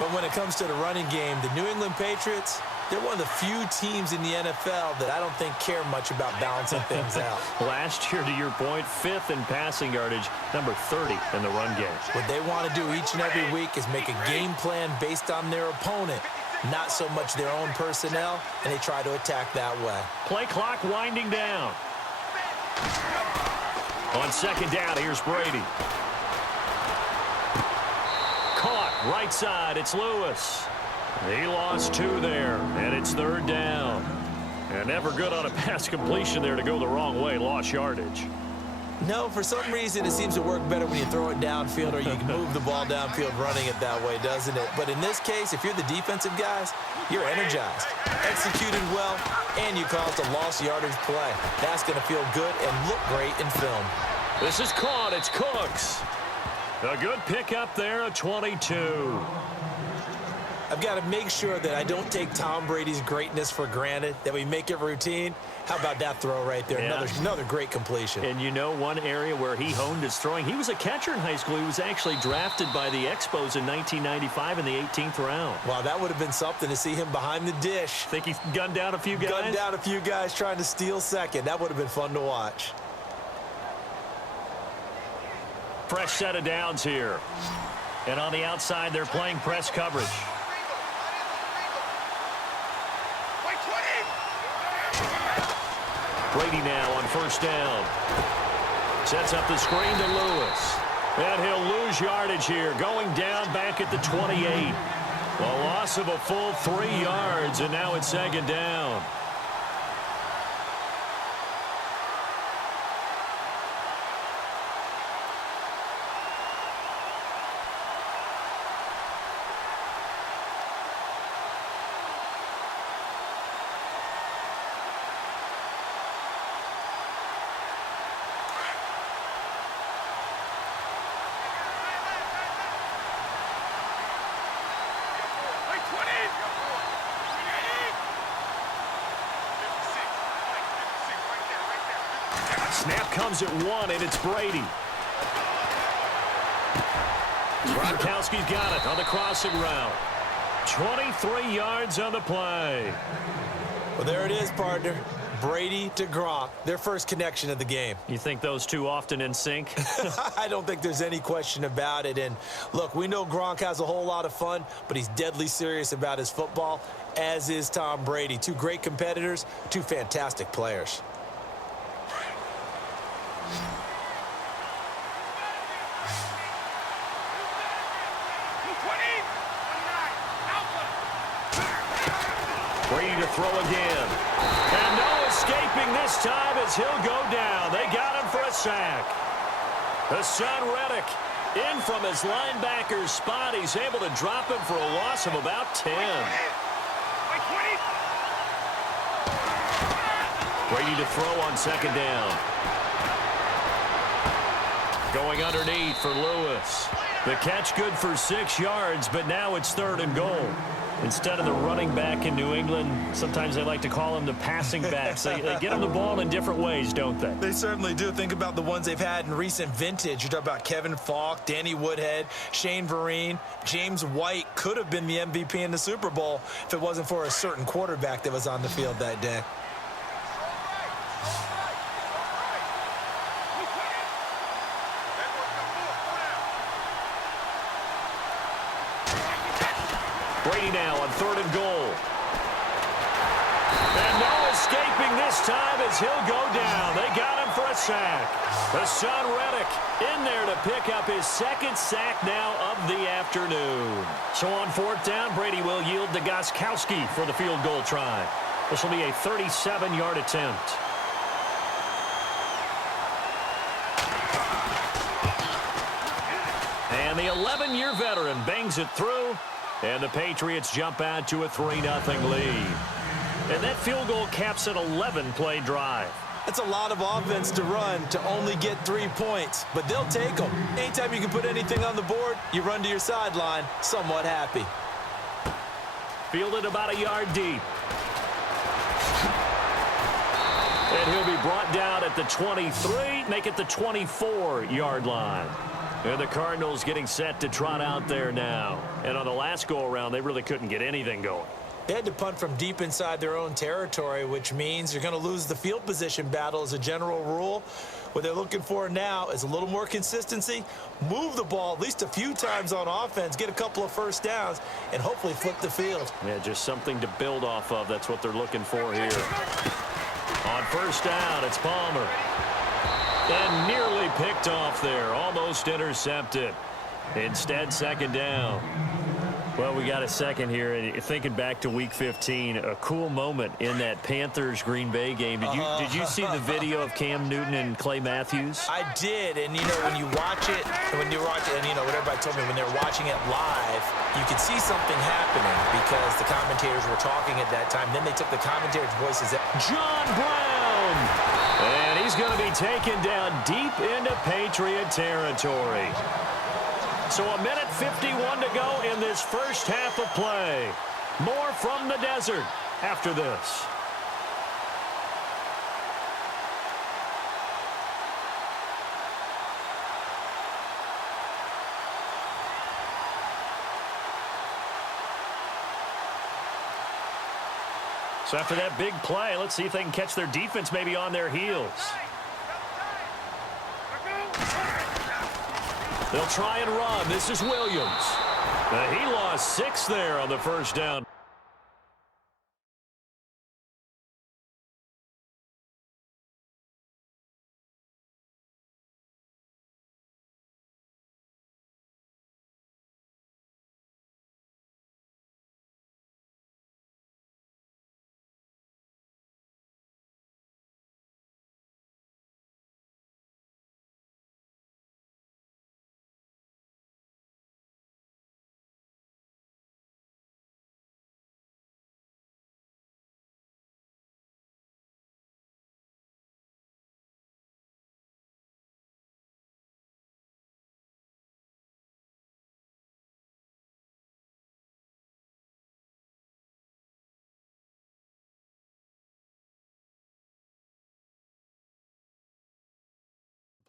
But when it comes to the running game, the New England Patriots, they're one of the few teams in the NFL that I don't think care much about balancing things out. Last year, to your point, 5th in passing yardage, number 30 in the run game. What they want to do each and every week is make a game plan based on their opponent, not so much their own personnel, and they try to attack that way. Play clock winding down. On second down, here's Brady. Caught right side. It's Lewis. He lost 2 there, and it's 3rd down. And never good on a pass completion there to go the wrong way. Lost yardage. No, for some reason, it seems to work better when you throw it downfield or you can move the ball downfield running it that way, doesn't it? But in this case, if you're the defensive guys, you're energized, executed well, and you caused a lost yardage play. That's going to feel good and look great in film. This is caught. It's Cooks. A good pickup there, a 22. I've got to make sure that I don't take Tom Brady's greatness for granted, that we make it routine. How about that throw right there? Yeah. Another great completion. And you know one area where he honed his throwing? He was a catcher in high school. He was actually drafted by the Expos in 1995 in the 18th round. Wow, that would have been something to see him behind the dish. Think he gunned down a few guys? Gunned down a few guys trying to steal second. That would have been fun to watch. Fresh set of downs here. And on the outside, they're playing press coverage. Brady now on first down. Sets up the screen to Lewis. And he'll lose yardage here, going down back at the 28. A loss of a full 3 yards, and now it's 2nd down. Snap comes at 1, and it's Brady. Gronkowski's got it on the crossing route. 23 yards on the play. Well, there it is, partner. Brady to Gronk, their first connection of the game. You think those two often in sync? I don't think there's any question about it. And, look, we know Gronk has a whole lot of fun, but he's deadly serious about his football, as is Tom Brady. 2 great competitors, 2 fantastic players. Brady to throw again. And no escaping this time as he'll go down. They got him for a sack. Hassan Reddick in from his linebacker's spot. He's able to drop him for a loss of about 10. Brady to throw on 2nd down. Going underneath for Lewis. The catch good for 6 yards, but now it's 3rd and goal. Instead of the running back in New England, sometimes they like to call them the passing backs. They get them the ball in different ways, don't they? They certainly do. Think about the ones they've had in recent vintage. You're talking about Kevin Falk, Danny Woodhead, Shane Vereen. James White could have been the MVP in the Super Bowl if it wasn't for a certain quarterback that was on the field that day. Brady now on 3rd and goal. And no escaping this time as he'll go down. They got him for a sack. Hassan Reddick in there to pick up his 2nd sack now of the afternoon. So on 4th down, Brady will yield to Gostkowski for the field goal try. This will be a 37-yard attempt. And the 11-year veteran bangs it through. And the Patriots jump out to a 3-0 lead. And that field goal caps an 11-play drive. That's a lot of offense to run to only get 3 points, but they'll take them. Anytime you can put anything on the board, you run to your sideline somewhat happy. Fielded about a yard deep. And he'll be brought down at the 23, make it the 24-yard line. And the Cardinals getting set to trot out there now. And on the last go-around, they really couldn't get anything going. They had to punt from deep inside their own territory, which means you're going to lose the field position battle as a general rule. What they're looking for now is a little more consistency, move the ball at least a few times on offense, get a couple of first downs, and hopefully flip the field. Yeah, just something to build off of. That's what they're looking for here. On first down, it's Palmer. And nearly picked off there, almost intercepted. Instead, second down. Well, we got a second here, and thinking back to Week 15, a cool moment in that Panthers-Green Bay game. Did you see the video of Cam Newton and Clay Matthews? I did, and when you watch it, what everybody told me when they were watching it live, you could see something happening because the commentators were talking at that time. Then they took the commentators' voices. John Brown, and he's going to be taken down deep into Patriot territory. So a minute 51 to go in this first half of play. More from the desert after this. So after that big play, let's see if they can catch their defense maybe on their heels. They'll try and run. This is Williams. He lost 6 there on the first down.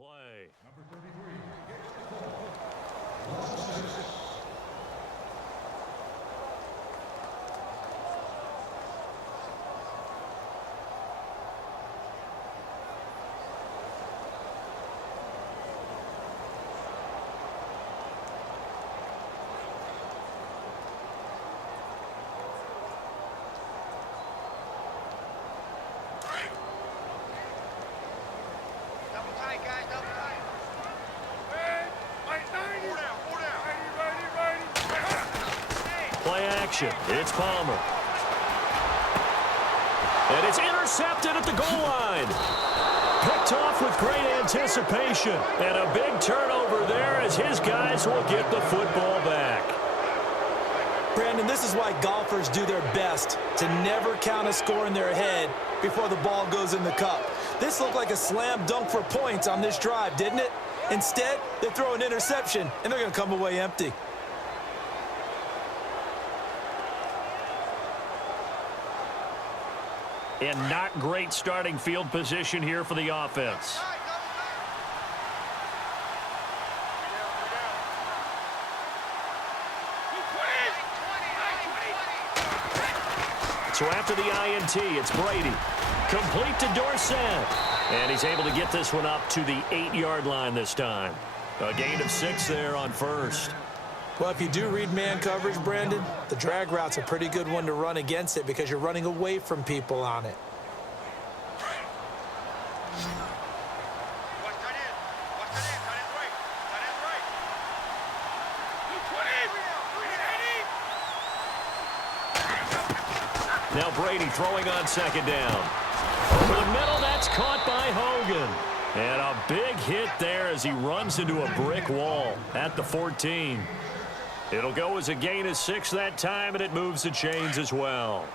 Play. Number 33. Play action. It's Palmer. And it's intercepted at the goal line. Picked off with great anticipation. And a big turnover there as his guys will get the football back. Brandon, this is why golfers do their best to never count a score in their head before the ball goes in the cup. This looked like a slam dunk for points on this drive, didn't it? Instead, they throw an interception, and they're going to come away empty. And not great starting field position here for the offense. So after the INT, it's Brady. Complete to Dorsett. And he's able to get this one up to the 8-yard line this time. A gain of 6 there on first. Well, if you do read man coverage, Brandon, the drag route's a pretty good one to run against it because you're running away from people on it. Now Brady throwing on second down. Over the middle, that's caught by Hogan. And a big hit there as he runs into a brick wall at the 14. It'll go as a gain of 6 that time, and it moves the chains as well.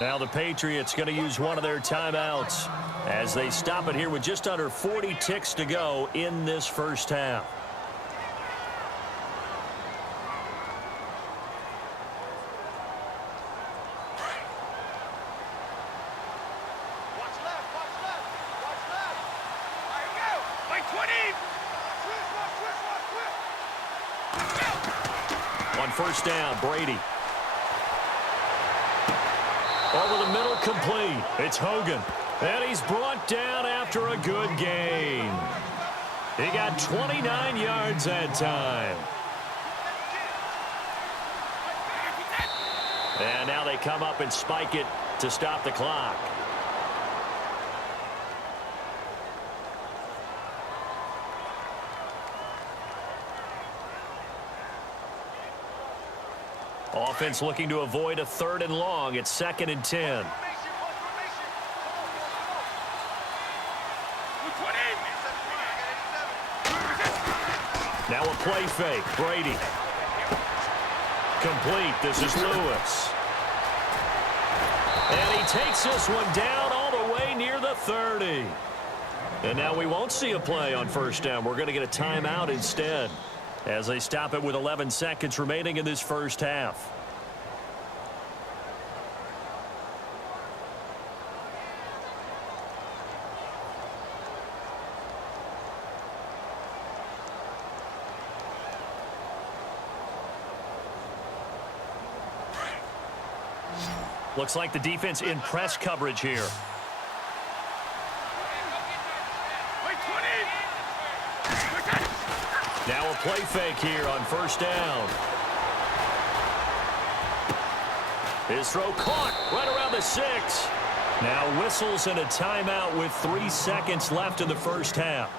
Now the Patriots going to use one of their timeouts as they stop it here with just under 40 ticks to go in this first half. first down. Brady. Over the middle, complete. It's Hogan. And he's brought down after a good gain. He got 29 yards that time. And now they come up and spike it to stop the clock. Offense looking to avoid a 3rd and long. It's 2nd and 10. Now a play fake. Brady. Complete. This is Lewis. And he takes this one down all the way near the 30. And now we won't see a play on first down. We're going to get a timeout instead, as they stop it with 11 seconds remaining in this first half. Looks like the defense in press coverage here. Now a play fake here on first down. His throw caught right around the 6. Now whistles and a timeout with 3 seconds left in the first half.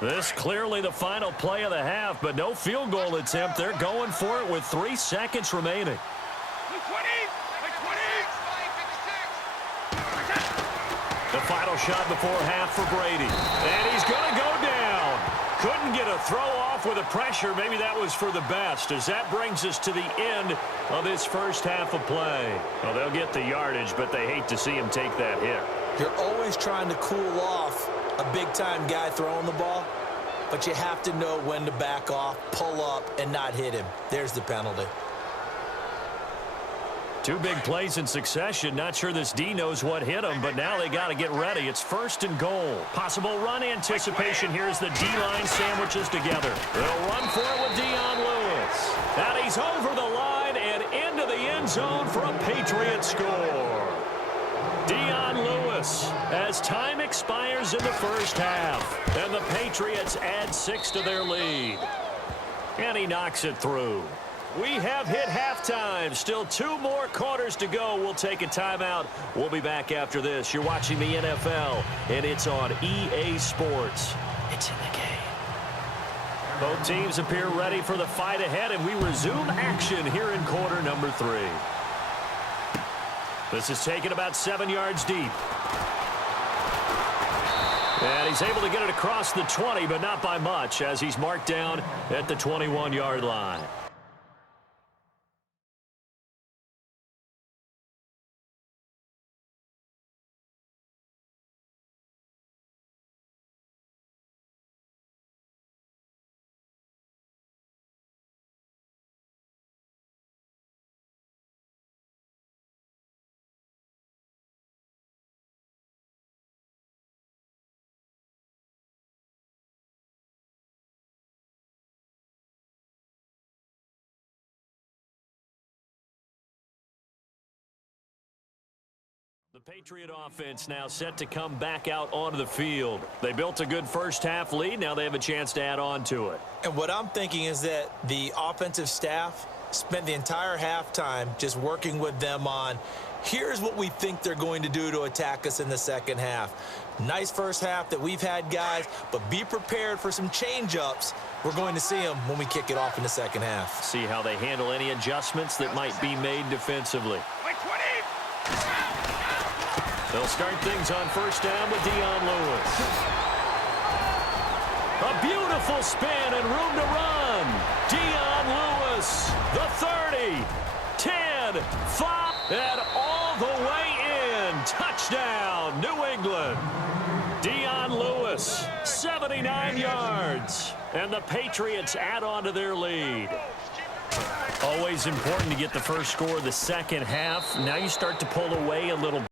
This clearly the final play of the half, but no field goal attempt. They're going for it with 3 seconds remaining. The final shot before half for Brady. And he's going to go down. Couldn't get a throw off with the pressure. Maybe that was for the best, as that brings us to the end of this first half of play. Well, they'll get the yardage, but they hate to see him take that hit. You're always trying to cool off a big-time guy throwing the ball, but you have to know when to back off, pull up, and not hit him. There's the penalty. 2 big plays in succession. Not sure this D knows what hit him, but now they got to get ready. It's 1st and goal. Possible run anticipation. Here's the D-line sandwiches together. They'll run for it with Dion Lewis. And he's over the line and into the end zone for a Patriot score. Dion Lewis, as time expires in the first half, and the Patriots add 6 to their lead. And he knocks it through. We have hit halftime. Still 2 more quarters to go. We'll take a timeout. We'll be back after this. You're watching the NFL, and it's on EA Sports. It's in the game. Both teams appear ready for the fight ahead, and we resume action here in quarter number 3. This is taken about 7 yards deep. And he's able to get it across the 20, but not by much, as he's marked down at the 21-yard line. The Patriot offense now set to come back out onto the field. They built a good first half lead. Now they have a chance to add on to it. And what I'm thinking is that the offensive staff spent the entire halftime just working with them on, here's what we think they're going to do to attack us in the second half. Nice first half that we've had, guys, but be prepared for some change-ups. We're going to see them when we kick it off in the second half. See how they handle any adjustments that might be made defensively. They'll start things on first down with Dion Lewis. A beautiful spin and room to run. Dion Lewis, the 30, 10, 5, and all the way in. Touchdown, New England. Dion Lewis, 79 yards. And the Patriots add on to their lead. Always important to get the first score of the second half. Now you start to pull away a little